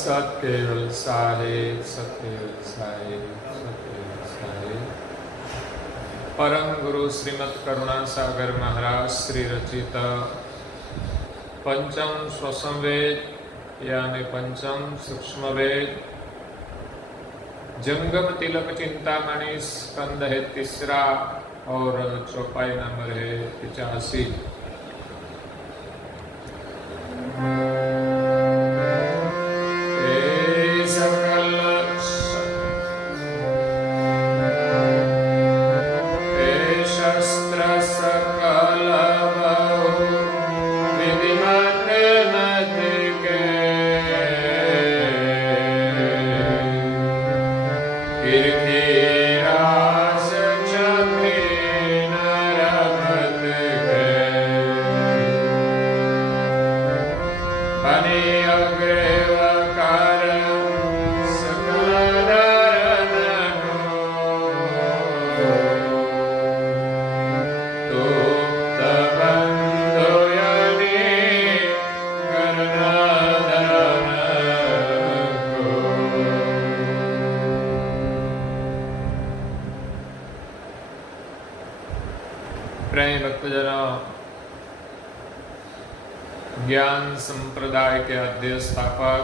सत केवल साहेब, सत केवल साहेब, सत केवल साहेब। परम गुरु श्रीमद करुणा सागर महाराज श्री रचित पंचम स्वसंवेद यानी पंचम सूक्ष्म वेद जंगम तिलक चिंतामणि स्कंद है तीसरा और चौपाई नंबर है 85। ज्ञान संप्रदाय के आद्य स्थापक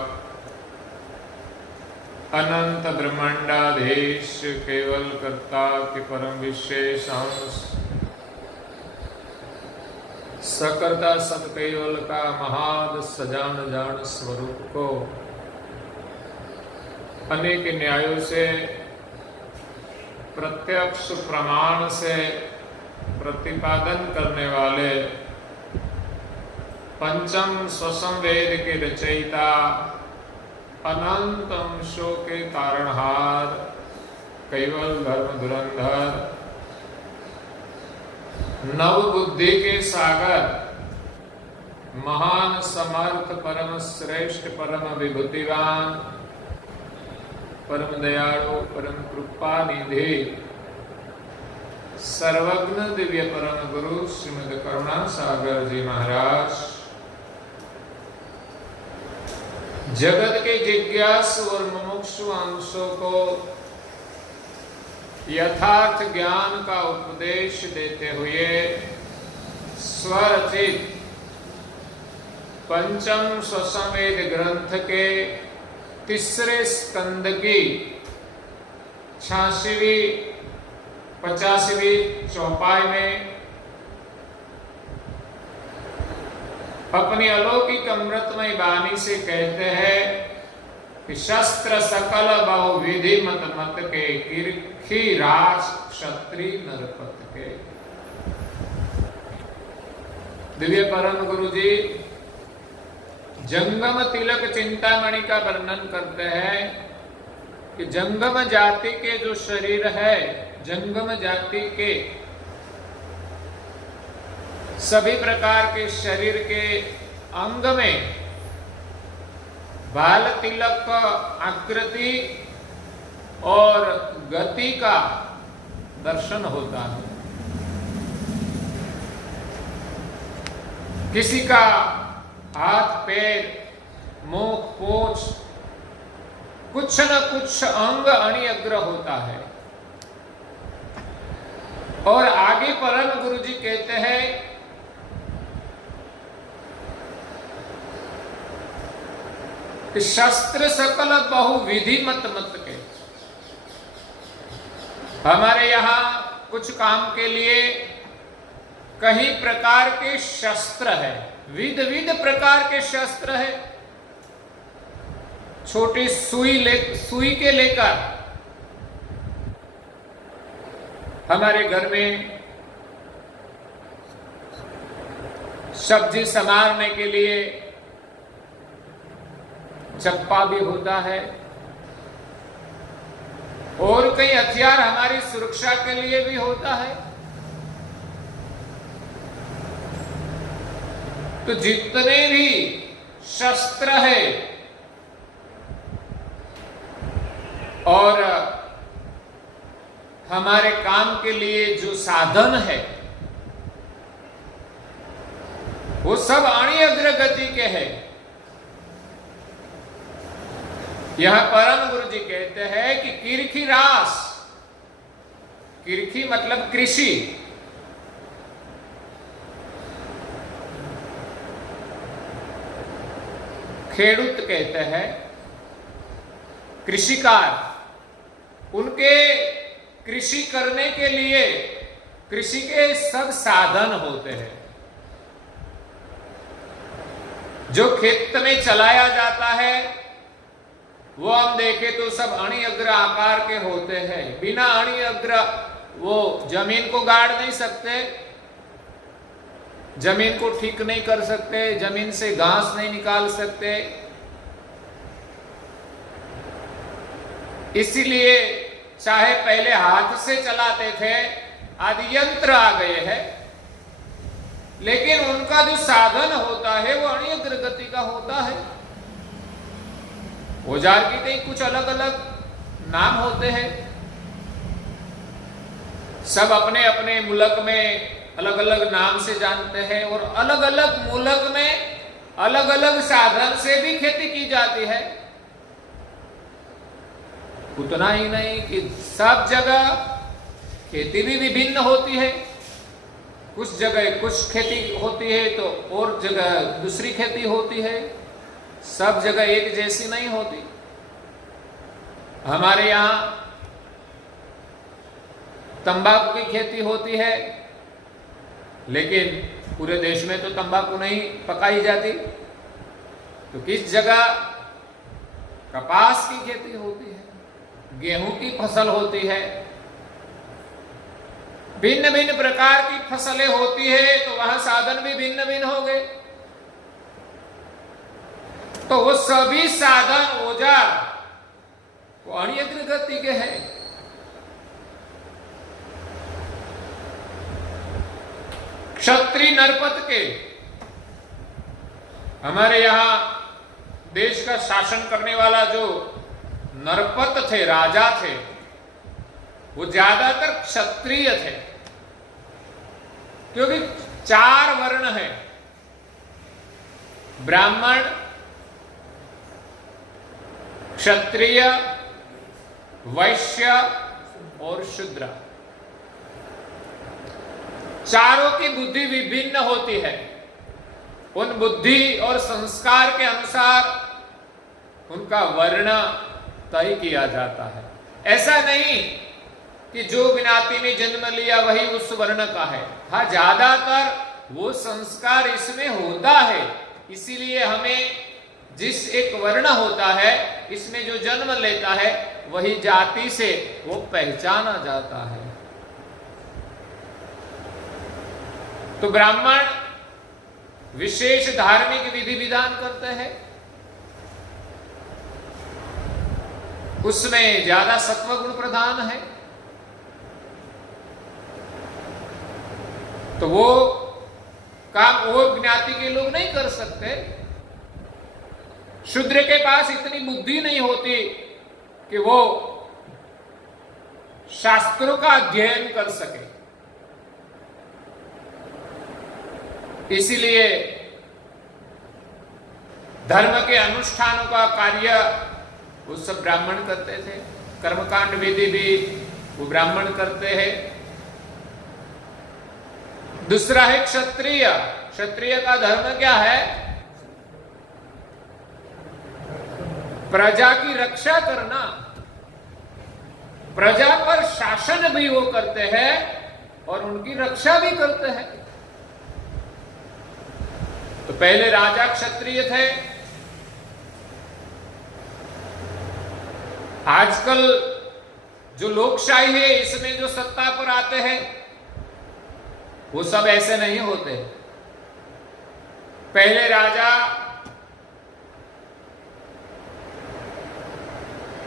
अनंत ब्रह्मांडाधीश केवल कर्ता के परम विशेष अंश सकर्ता सत केवल का महाद सजान जान स्वरूप को अनेक न्यायों से प्रत्यक्ष प्रमाण से प्रतिपादन करने वाले पंचम स्वसंवेद के रचयिता अनंत अंशों के तारणहार केवल धर्म धुरंधर नव बुद्धि के सागर महान समर्थ परम श्रेष्ठ परम विभूतिवान परम दयालु परम कृपा निधि सर्वज्ञ दिव्य परम गुरु श्रीमद करुणा सागर जी महाराज जगत के जिज्ञासु और मुमुक्षु अंशों को यथार्थ ज्ञान का उपदेश देते हुए स्वरचित पंचम स्वसंवेद ग्रंथ के तीसरे स्कंद की 86वीं 85वीं चौपाई में अपनी अलौकिक अमृतमय वाणी से कहते हैं कि शस्त्र सकल बहुविधि मत मत के किरखी राज क्षत्रिय नरपत के। दिव्य परम गुरु जी जंगम तिलक चिंतामणि का वर्णन करते हैं कि जंगम जाति के जो शरीर है जंगम जाति के सभी प्रकार के शरीर के अंग में बाल तिलक आकृति और गति का दर्शन होता है। किसी का हाथ पैर मुख पूंछ कुछ न कुछ अंग अणिअग्र होता है। और आगे परम गुरु जी कहते हैं कि शस्त्र सकल बहुविधि मत मत के। हमारे यहां कुछ काम के लिए कई प्रकार के शस्त्र है, विध विध प्रकार के शस्त्र है। छोटी सुई के लेकर हमारे घर में सब्जी संवारने के लिए चप्पा भी होता है और कई हथियार हमारी सुरक्षा के लिए भी होता है। तो जितने भी शस्त्र है और हमारे काम के लिए जो साधन है वो सब अणि अग्रगति के हैं। यह परम गुरु जी कहते हैं कि किरखी रास, किरखी मतलब कृषि, खेडूत कहते हैं, कृषिकार, उनके कृषि करने के लिए कृषि के सब साधन होते हैं। जो खेत में चलाया जाता है वो हम देखें तो सब अणि अग्र आकार के होते हैं। बिना अणि अग्र वो जमीन को गाड़ नहीं सकते, जमीन को ठीक नहीं कर सकते, जमीन से घास नहीं निकाल सकते। इसीलिए चाहे पहले हाथ से चलाते थे, आज यंत्र आ गए हैं, लेकिन उनका जो साधन होता है वो अणियग्र गति का होता है। औजार की कई कुछ अलग अलग नाम होते हैं, सब अपने अपने मुल्क में अलग अलग नाम से जानते हैं, और अलग अलग मुल्क में अलग अलग साधन से भी खेती की जाती है। उतना ही नहीं कि सब जगह खेती भी विभिन्न होती है, कुछ जगह कुछ खेती होती है तो और जगह दूसरी खेती होती है, सब जगह एक जैसी नहीं होती। हमारे यहाँ तंबाकू की खेती होती है, लेकिन पूरे देश में तो तंबाकू नहीं पकाई जाती। तो किस जगह कपास की खेती होती है, गेहूं की फसल होती है, भिन्न भिन्न प्रकार की फसलें होती है, तो वहां साधन भी भिन्न भिन्न हो गए। तो वो सभी साधन औजार वो अणियग्र गति के हैं। क्षत्रिय नरपत के, हमारे यहां देश का शासन करने वाला जो नरपत थे, राजा थे, वो ज्यादातर क्षत्रिय थे, क्योंकि 4 वर्ण है, ब्राह्मण, क्षत्रिय, वैश्य और शूद्र। चारों की बुद्धि विभिन्न होती है, उन बुद्धि और संस्कार के अनुसार उनका वर्ण तय किया जाता है। ऐसा नहीं कि जो ज्ञाति में जन्म लिया वही उस वर्ण का है। हाँ, ज्यादातर वो संस्कार इसमें होता है, इसीलिए हमें जिस एक वर्ण होता है इसमें जो जन्म लेता है वही जाति से वो पहचाना जाता है। तो ब्राह्मण विशेष धार्मिक विधि विधान करते हैं, उसमें ज्यादा सत्व गुण प्रधान है, तो वो काम वो ज्ञाति के लोग नहीं कर सकते। शूद्र के पास इतनी बुद्धि नहीं होती कि वो शास्त्रों का अध्ययन कर सके, इसीलिए धर्म के अनुष्ठानों का कार्य वो सब ब्राह्मण करते थे। कर्मकांड विधि भी वो ब्राह्मण करते हैं। दूसरा है क्षत्रिय। क्षत्रिय का धर्म क्या है? प्रजा की रक्षा करना, प्रजा पर शासन भी वो करते हैं और उनकी रक्षा भी करते हैं। तो पहले राजा क्षत्रिय थे, आजकल जो लोकशाही है इसमें जो सत्ता पर आते हैं वो सब ऐसे नहीं होते। पहले राजा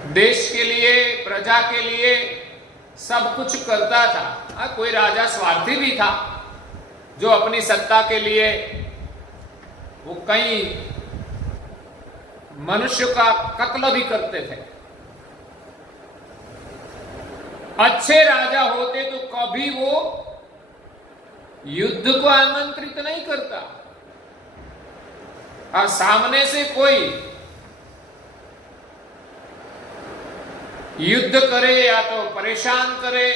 देश के लिए, प्रजा के लिए सब कुछ करता था। कोई राजा स्वार्थी भी था जो अपनी सत्ता के लिए वो कई मनुष्य का कत्ल भी करते थे। अच्छे राजा होते तो कभी वो युद्ध को आमंत्रित नहीं करता, और सामने से कोई युद्ध करे या तो परेशान करे,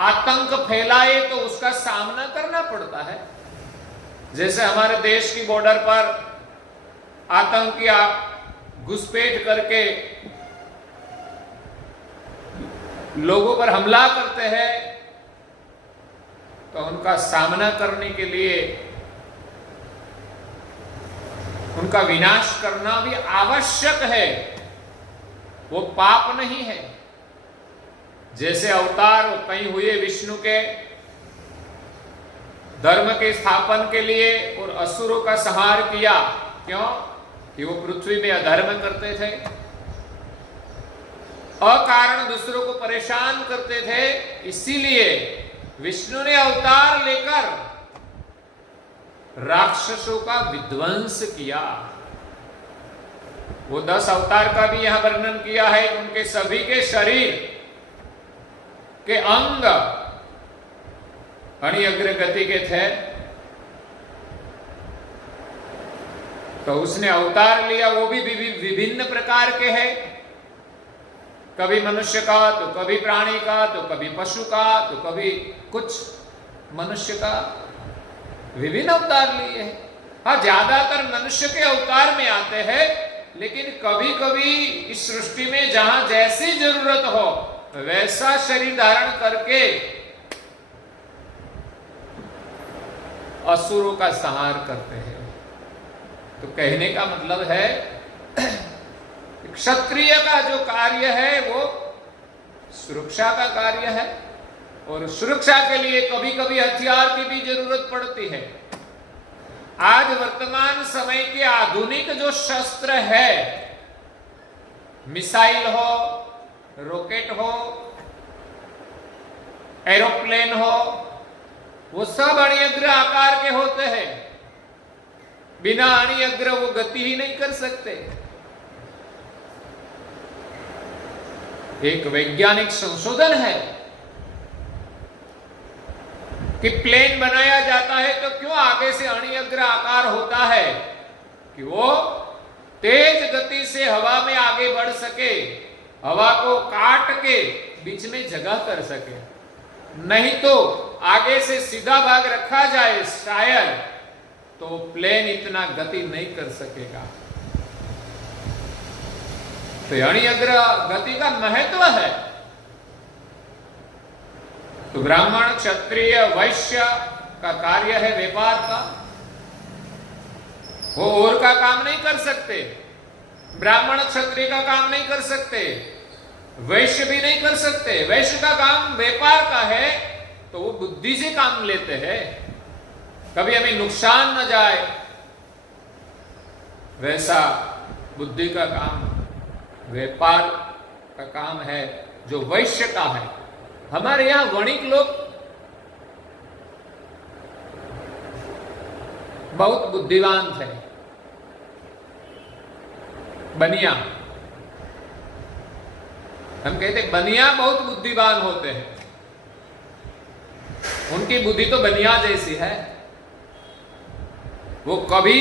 आतंक फैलाए तो उसका सामना करना पड़ता है। जैसे हमारे देश की बॉर्डर पर आतंकिया घुसपैठ करके लोगों पर हमला करते हैं, तो उनका सामना करने के लिए उनका विनाश करना भी आवश्यक है, वो पाप नहीं है। जैसे अवतार कहीं हुए विष्णु के धर्म के स्थापन के लिए और असुरों का संहार किया, क्यों? कि वो पृथ्वी में अधर्म करते थे, अकारण दूसरों को परेशान करते थे, इसीलिए विष्णु ने अवतार लेकर राक्षसों का विध्वंस किया। वो 10 अवतार का भी यहां वर्णन किया है कि उनके सभी के शरीर के अंग अग्र गति के थे, तो उसने अवतार लिया, वो भी विभिन्न प्रकार के हैं, कभी मनुष्य का, तो कभी प्राणी का, तो कभी पशु का, तो कभी कुछ मनुष्य का, विभिन्न अवतार लिए हैं। हाँ, ज्यादातर मनुष्य के अवतार में आते हैं, लेकिन कभी कभी इस सृष्टि में जहां जैसी जरूरत हो वैसा शरीर धारण करके असुरों का संहार करते हैं। तो कहने का मतलब है क्षत्रिय का जो कार्य है वो सुरक्षा का कार्य है, और सुरक्षा के लिए कभी कभी हथियार की भी जरूरत पड़ती है। आज वर्तमान समय के आधुनिक जो शस्त्र है, मिसाइल हो, रॉकेट हो, एरोप्लेन हो, वो सब अणियग्र आकार के होते हैं। बिना अणियग्र वो गति ही नहीं कर सकते। एक वैज्ञानिक संशोधन है कि प्लेन बनाया जाता है तो क्यों आगे से अणियग्र आकार होता है, कि वो तेज गति से हवा में आगे बढ़ सके, हवा को काट के बीच में जगह कर सके। नहीं तो आगे से सीधा भाग रखा जाए शायद, तो प्लेन इतना गति नहीं कर सकेगा। तो अणियग्र गति का महत्व है। तो ब्राह्मण, क्षत्रिय, वैश्य का कार्य है व्यापार का, वो और का काम नहीं कर सकते। ब्राह्मण क्षत्रिय का काम नहीं कर सकते, वैश्य भी नहीं कर सकते। वैश्य का काम व्यापार का है, तो वो बुद्धि से काम लेते हैं, कभी हमें नुकसान न जाए, वैसा बुद्धि का काम, व्यापार का काम है जो वैश्य का है। हमारे यहां वणिक लोग बहुत बुद्धिमान थे। बनिया, हम कहते बनिया बहुत बुद्धिमान होते हैं। उनकी बुद्धि तो बनिया जैसी है, वो कभी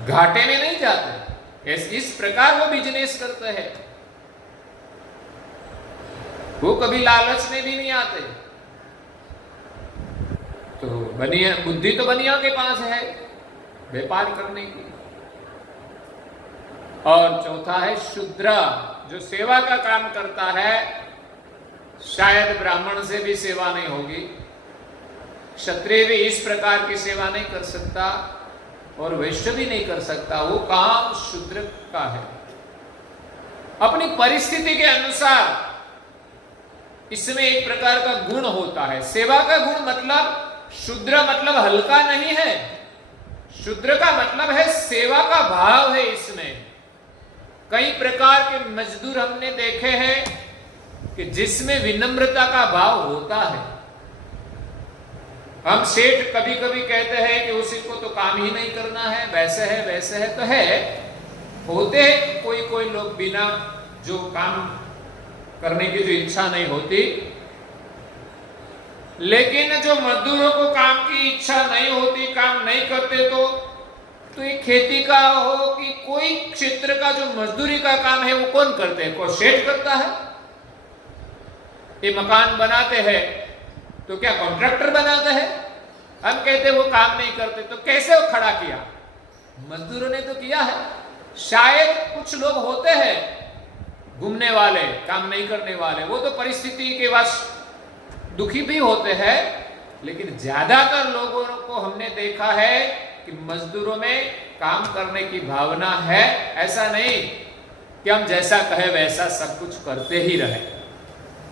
घाटे में नहीं जाते। इस प्रकार वो बिजनेस करते हैं, वो कभी लालच में भी नहीं आते। तो बनिया बुद्धि तो बनिया के पास है व्यापार करने की। और चौथा है शूद्र, जो सेवा का काम करता है। शायद ब्राह्मण से भी सेवा नहीं होगी, क्षत्रिय भी इस प्रकार की सेवा नहीं कर सकता, और वैश्य भी नहीं कर सकता। वो काम शूद्र का है। अपनी परिस्थिति के अनुसार इसमें एक प्रकार का गुण होता है। सेवा का गुण मतलब शूद्र मतलब हल्का नहीं है, शूद्र का मतलब है सेवा का भाव है। इसमें कई प्रकार के मजदूर हमने देखे हैं कि जिसमें विनम्रता का भाव होता है। हम सेठ कभी कभी कहते हैं कि उसी को तो काम ही नहीं करना है, वैसे है वैसे है, तो है होते हैं कोई कोई लोग बिना जो काम करने की जो इच्छा नहीं होती। लेकिन जो मजदूरों को काम की इच्छा नहीं होती, काम नहीं करते, तो तो ये खेती का हो कि कोई क्षेत्र का जो मजदूरी का काम है वो कौन करते हैं? कोई सेठ करता है? ये मकान बनाते हैं तो क्या कॉन्ट्रैक्टर बनाते हैं? हम कहते वो काम नहीं करते, तो कैसे वो खड़ा किया? मजदूरों ने तो किया है। शायद कुछ लोग होते हैं घूमने वाले, काम नहीं करने वाले, वो तो परिस्थिति के वश दुखी भी होते हैं, लेकिन ज्यादातर लोगों को हमने देखा है कि मजदूरों में काम करने की भावना है। ऐसा नहीं कि हम जैसा कहे वैसा सब कुछ करते ही रहे।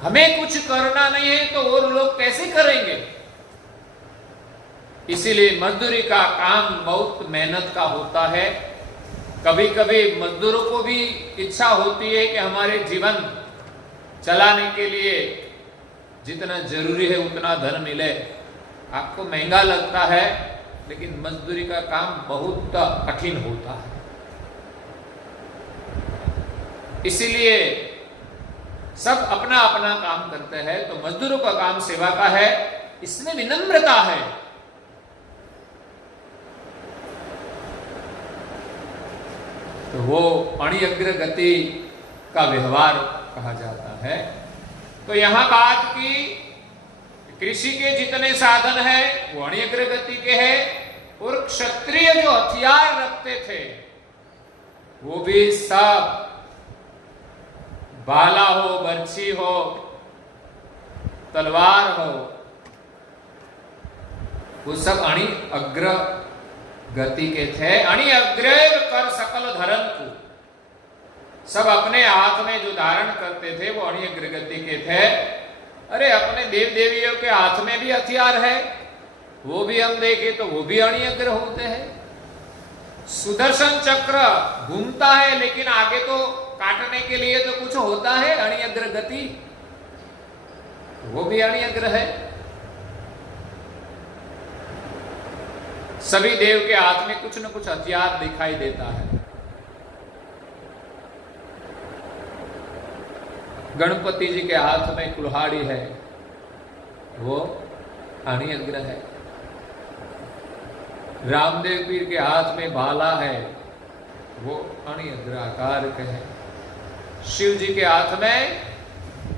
हमें कुछ करना नहीं है तो और लोग कैसे करेंगे? इसीलिए मजदूरी का काम बहुत मेहनत का होता है। कभी कभी मजदूरों को भी इच्छा होती है कि हमारे जीवन चलाने के लिए जितना जरूरी है उतना धन मिले। आपको महंगा लगता है, लेकिन मजदूरी का काम बहुत कठिन होता है। इसीलिए सब अपना अपना काम करते हैं। तो मजदूरों का काम सेवा का है, इसमें विनम्रता है। तो वो अणिअग्रगति का व्यवहार कहा जाता है। तो यहां बात की कृषि के जितने साधन हैं वो अणिअग्रगति के हैं, और क्षत्रिय जो हथियार रखते थे वो भी सब, भाला हो, बर्छी हो, तलवार हो, वो सब अणिअग्रगति के थे। अणिअग्र कर सकल धरन को, सब अपने हाथ में जो धारण करते थे वो अणिअग्रगति के थे। अरे अपने देव देवियों के हाथ में भी हथियार है, वो भी हम देखें तो वो भी अणिअग्र होते हैं। सुदर्शन चक्र घूमता है, लेकिन आगे तो काटने के लिए तो कुछ होता है, अणिअग्रगति, वो भी अणिअग्र है। सभी देव के हाथ में कुछ न कुछ हथियार दिखाई देता है। गणपति जी के हाथ में कुल्हाड़ी है, वो अणिअग्र है। रामदेव पीर के हाथ में भाला है, वो अणिअग्र आकार के है। शिव जी के हाथ में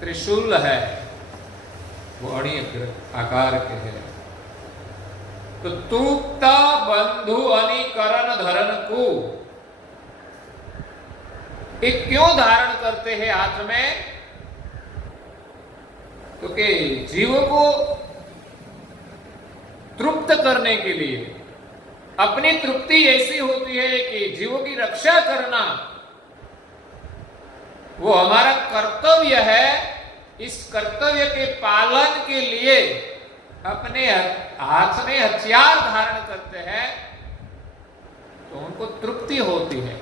त्रिशूल है, वो अणिअग्र आकार के है। तो तूक्ता बंधु अनिकरण धरन को एक क्यों धारण करते हैं हाथ में? तो कि जीवों को तृप्त करने के लिए, अपनी तृप्ति ऐसी होती है कि जीवों की रक्षा करना वो हमारा कर्तव्य है। इस कर्तव्य के पालन के लिए अपने हाथ में हथियार धारण करते हैं, तो उनको तृप्ति होती है,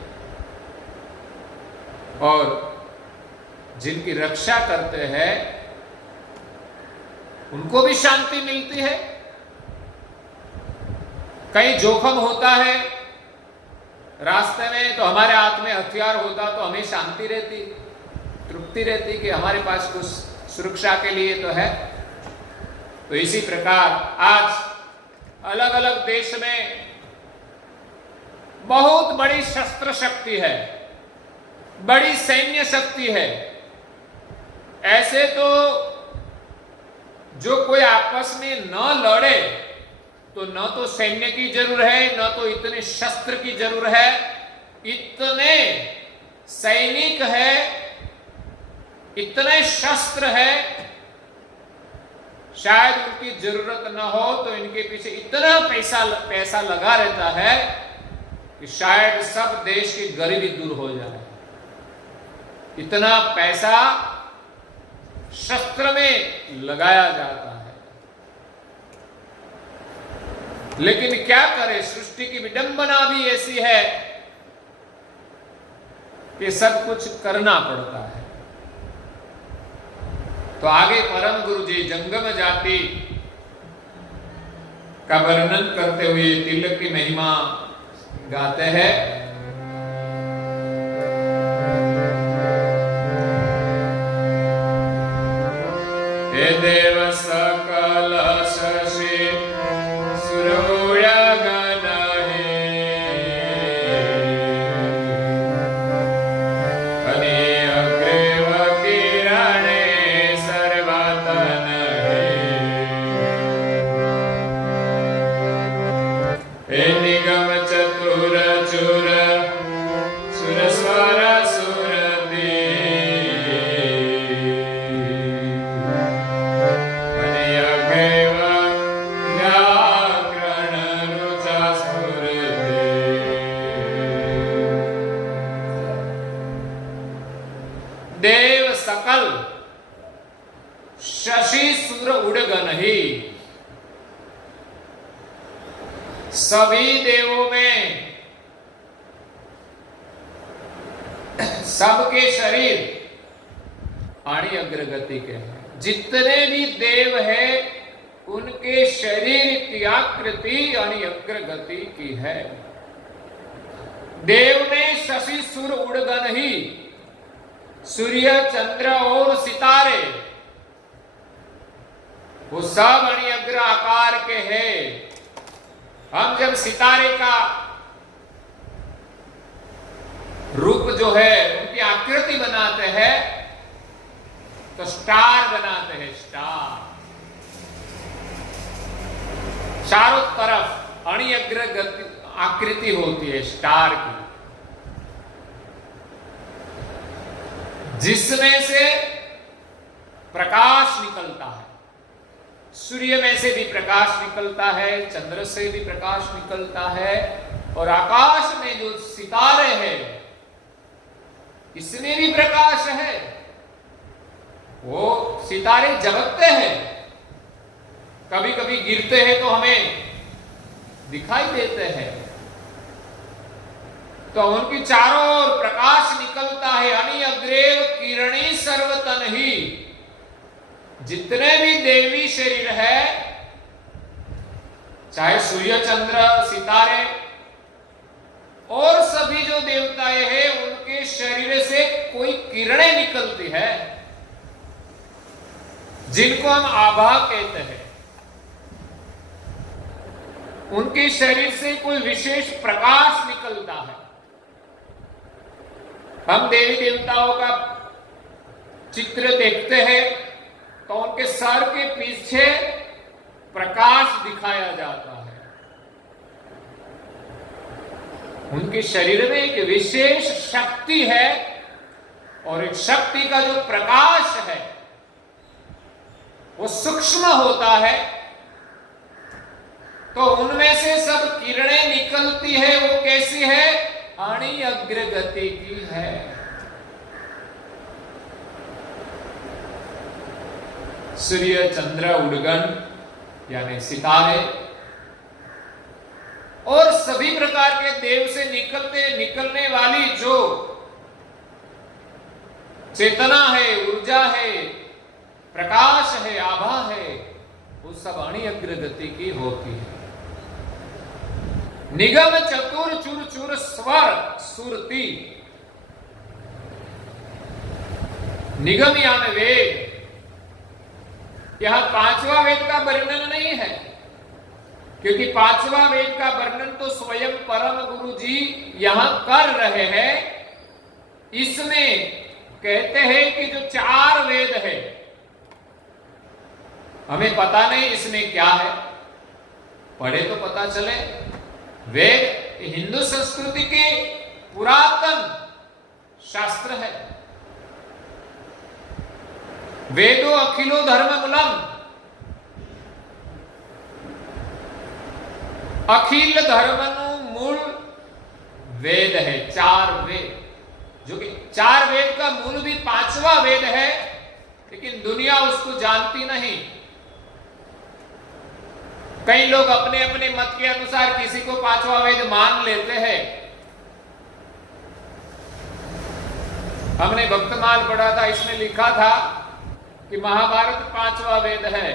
और जिनकी रक्षा करते हैं उनको भी शांति मिलती है। कहीं जोखम होता है रास्ते में, तो हमारे हाथ में हथियार होता तो हमें शांति रहती, तृप्ति रहती कि हमारे पास कुछ सुरक्षा के लिए तो है। तो इसी प्रकार आज अलग अलग देश में बहुत बड़ी शस्त्र शक्ति है, बड़ी सैन्य शक्ति है। ऐसे तो जो कोई आपस में न लड़े तो न तो सैन्य की जरूरत है, न तो इतने शस्त्र की जरूरत है। इतने सैनिक है, इतने शस्त्र है, शायद उनकी जरूरत न हो तो इनके पीछे इतना पैसा लगा रहता है कि शायद सब देश की गरीबी दूर हो जाए। इतना पैसा शस्त्र में लगाया जाता है। लेकिन क्या करें, सृष्टि की विडंबना भी ऐसी है कि सब कुछ करना पड़ता है। तो आगे परम गुरु जी जंगम जाति का वर्णन करते हुए तिलक की महिमा गाते हैं। हे देव सकल शशि सुरगण हे सुर सुर स्वर सुर देव सकल शशि सुर उड़गन ही, सभी देवों में सबके शरीर आणि अग्रगति के हैं। जितने भी देव हैं उनके शरीर की आकृति आणि अग्रगति की है। देव में शशि सुर उड़गन ही, सूर्य चंद्र और सितारे वो सब अणि अग्र आकार के हैं। हम जब सितारे का रूप जो है उनकी आकृति बनाते हैं तो स्टार बनाते हैं। स्टार चारों तरफ अणि अग्र आकृति होती है स्टार की, जिसमें से प्रकाश निकलता है। सूर्य में से भी प्रकाश निकलता है, चंद्र से भी प्रकाश निकलता है, और आकाश में जो सितारे हैं इसमें भी प्रकाश है। वो सितारे जगते हैं, कभी कभी गिरते हैं तो हमें दिखाई देते हैं, तो उनकी चारों ओर प्रकाश निकलता है। अनि अग्रेव किरणी सर्वतन ही, जितने भी देवी शरीर है, चाहे सूर्य चंद्र सितारे और सभी जो देवताएं हैं, उनके शरीर से कोई किरणें निकलती है जिनको हम आभा कहते हैं। उनके शरीर से कोई विशेष प्रकाश निकलता है। हम देवी देवताओं का चित्र देखते हैं तो उनके सर के पीछे प्रकाश दिखाया जाता है। उनके शरीर में एक विशेष शक्ति है, और एक शक्ति का जो प्रकाश है वो सूक्ष्म होता है। तो उनमें से सब किरणें निकलती है, वो कैसी है? आणि अग्रगति की है। सूर्य चंद्र उड़गन यानी सितारे और सभी प्रकार के देव से निकलने वाली जो चेतना है, ऊर्जा है, प्रकाश है, आभा है, वो सब अणि अग्रगति की होती है। निगम चतुर चुर चुर स्वर सुरती, निगम यानी वेद। यहां पांचवा वेद का वर्णन नहीं है, क्योंकि पांचवा वेद का वर्णन तो स्वयं परम गुरु जी यहां कर रहे हैं। इसमें कहते हैं कि जो चार वेद है, हमें पता नहीं इसमें क्या है, पढ़े तो पता चले। वेद हिंदू संस्कृति के पुरातन शास्त्र है। वेदो अखिलो धर्म मूलम, अखिल धर्मनु मूल वेद है। चार वेद, जो कि चार वेद का मूल भी पांचवा वेद है, लेकिन दुनिया उसको जानती नहीं। कई लोग अपने अपने मत के अनुसार किसी को पांचवा वेद मान लेते हैं। हमने भक्तमाल पढ़ा था, इसमें लिखा था कि महाभारत पांचवा वेद है।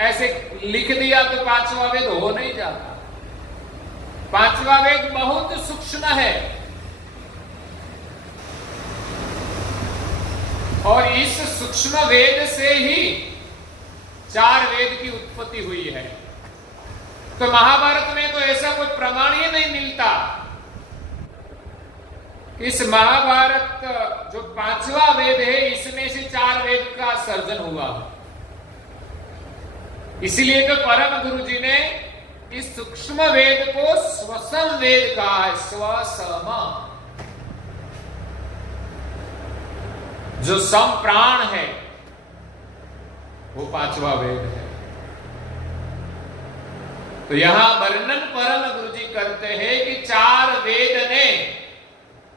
ऐसे लिख दिया तो पांचवा वेद हो नहीं जाता। पांचवा वेद बहुत सूक्ष्म है, और इस सूक्ष्म वेद से ही चार वेद की उत्पत्ति हुई है। तो महाभारत में तो ऐसा कोई प्रमाण ही नहीं मिलता। इस महाभारत जो पांचवा वेद है, इसमें से चार वेद का सर्जन हुआ। इसीलिए तो परम गुरु जी ने इस सूक्ष्म वेद को स्वसम वेद कहा है। स्वसम, जो सम प्राण है वो पांचवा वेद है। तो यहां वर्णन परम गुरुजी करते हैं कि चार वेद ने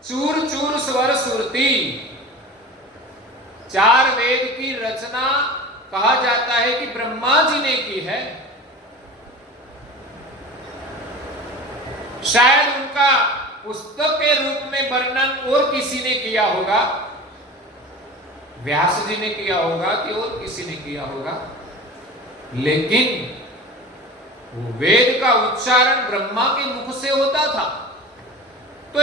चूर चूर स्वर सुरती, चार वेद की रचना कहा जाता है कि ब्रह्मा जी ने की है। शायद उनका पुस्तक के रूप में वर्णन और किसी ने किया होगा, व्यास जी ने किया होगा कि और किसी ने किया होगा, लेकिन वो वेद का उच्चारण ब्रह्मा के मुख से होता था। तो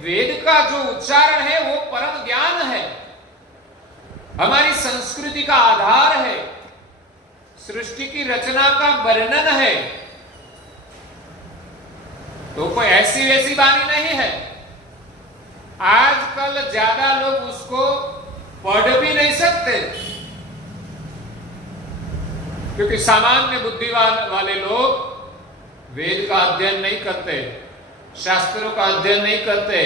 वेद का जो उच्चारण है वो परम ज्ञान है, हमारी संस्कृति का आधार है, सृष्टि की रचना का वर्णन है। तो कोई ऐसी वैसी वाणी नहीं है। आजकल ज्यादा लोग उसको पढ़ भी नहीं सकते, क्योंकि सामान्य बुद्धि वाले लोग वेद का अध्ययन नहीं करते, शास्त्रों का अध्ययन नहीं करते।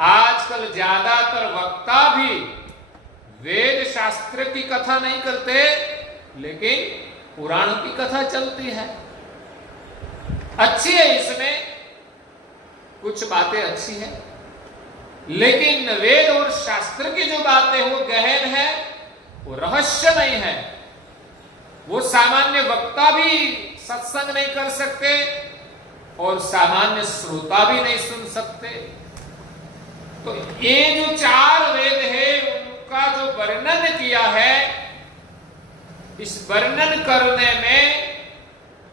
आजकल ज्यादातर वक्ता भी वेद शास्त्र की कथा नहीं करते, लेकिन पुराणों की कथा चलती है। अच्छी है, इसमें कुछ बातें अच्छी है, लेकिन वेद और शास्त्र की जो बातें वो गहन है, वो रहस्यमय है। वो सामान्य वक्ता भी सत्संग नहीं कर सकते और सामान्य श्रोता भी नहीं सुन सकते। तो ये जो चार वेद है उनका जो वर्णन किया है, इस वर्णन करने में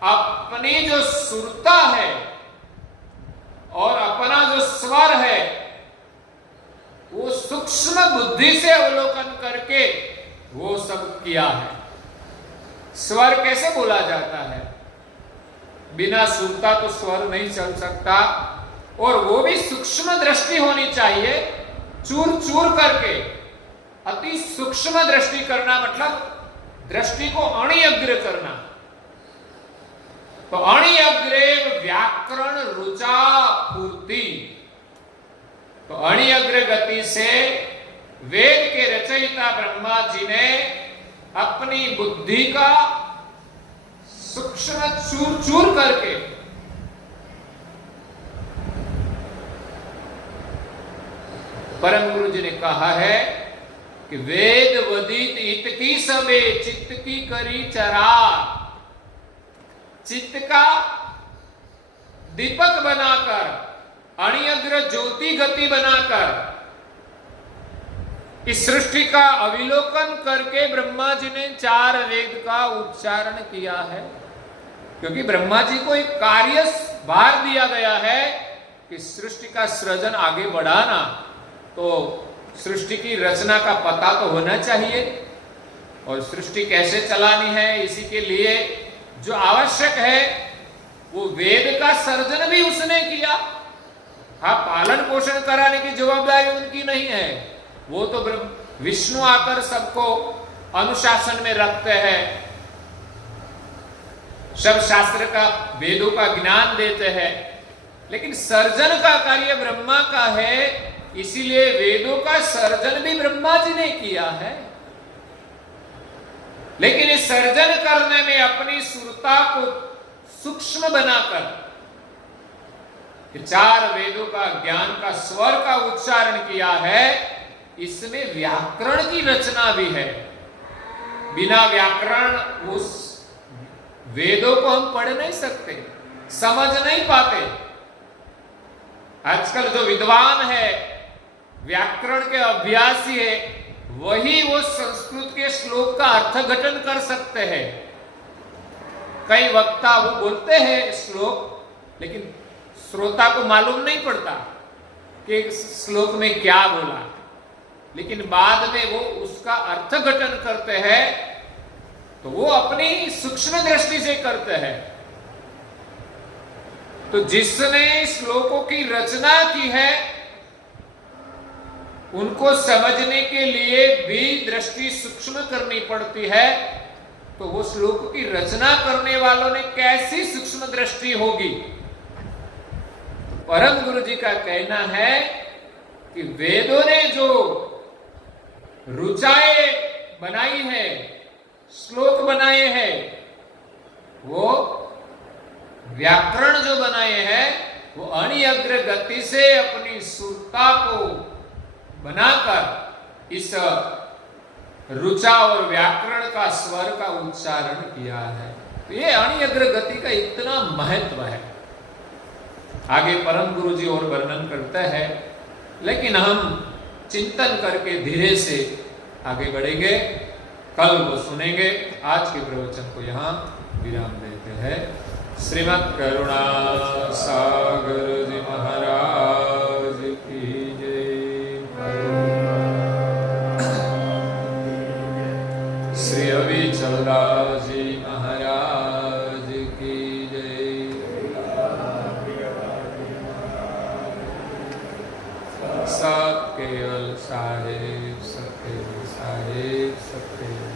अपनी जो सुरता है और अपना जो स्वर है वो सूक्ष्म बुद्धि से अवलोकन करके वो सब किया है। स्वर कैसे बोला जाता है? बिना सुरता तो स्वर नहीं चल सकता, और वो भी सूक्ष्म दृष्टि होनी चाहिए। चूर चूर करके अति सूक्ष्म दृष्टि करना, मतलब दृष्टि को अणिअग्र करना। तो अणिअग्रे व्याकरण रुचा पूर्ति, तो अणिअग्र गति से वेद के रचयिता ब्रह्मा जी ने अपनी बुद्धि का सूक्ष्म चूर चूर करके परम गुरु जी ने कहा है कि वेद वदित इत की सबे चित्त की करी चरा, चित्त का दीपक बनाकर, अणिअग्र ज्योति गति बनाकर इस सृष्टि का अविलोकन करके ब्रह्मा जी ने चार वेद का उच्चारण किया है। क्योंकि ब्रह्मा जी को एक कार्य भार दिया गया है कि सृष्टि का सृजन आगे बढ़ाना, तो सृष्टि की रचना का पता तो होना चाहिए, और सृष्टि कैसे चलानी है इसी के लिए जो आवश्यक है वो वेद का सर्जन भी उसने किया। हाँ, पालन पोषण कराने की जवाबदारी उनकी नहीं है, वो तो विष्णु आकर सबको अनुशासन में रखते हैं, सब शास्त्र का वेदों का ज्ञान देते हैं, लेकिन सर्जन का कार्य ब्रह्मा का है, इसीलिए वेदों का सर्जन भी ब्रह्मा जी ने किया है। लेकिन इस सर्जन करने में अपनी सुरता को सूक्ष्म बनाकर चार वेदों का ज्ञान का स्वर का उच्चारण किया है। इसमें व्याकरण की रचना भी है। बिना व्याकरण उस वेदों को हम पढ़ नहीं सकते, समझ नहीं पाते। आजकल जो विद्वान है, व्याकरण के अभ्यासी है, वही वो संस्कृत के श्लोक का अर्थघटन कर सकते हैं। कई वक्ता वो बोलते हैं श्लोक, लेकिन श्रोता को मालूम नहीं पड़ता कि श्लोक में क्या बोला, लेकिन बाद में वो उसका अर्थघटन करते हैं, तो वो अपनी सूक्ष्म दृष्टि से करते हैं। तो जिसने श्लोकों की रचना की है उनको समझने के लिए भी दृष्टि सूक्ष्म करनी पड़ती है, तो वो श्लोक की रचना करने वालों ने कैसी सूक्ष्म दृष्टि होगी। परम गुरु जी का कहना है कि वेदों ने जो ऋचाएं बनाई है, श्लोक बनाए हैं, वो व्याकरण जो बनाए हैं वो अणिअग्र गति से अपनी सुरता को बनाकर इस ऋचा और व्याकरण का स्वर का उच्चारण किया है। तो ये अणिअग्र गति का इतना महत्व है। आगे परम गुरु जी और वर्णन करते हैं, लेकिन हम चिंतन करके धीरे से आगे बढ़ेंगे, कल वो सुनेंगे। आज के प्रवचन को यहाँ विराम देते हैं। श्रीमद् करुणा सागर जी महाराज की जय। श्री अविचल दास जी महाराज की जय। सत केवल साहेब, सत केवल साहेब, सत केवल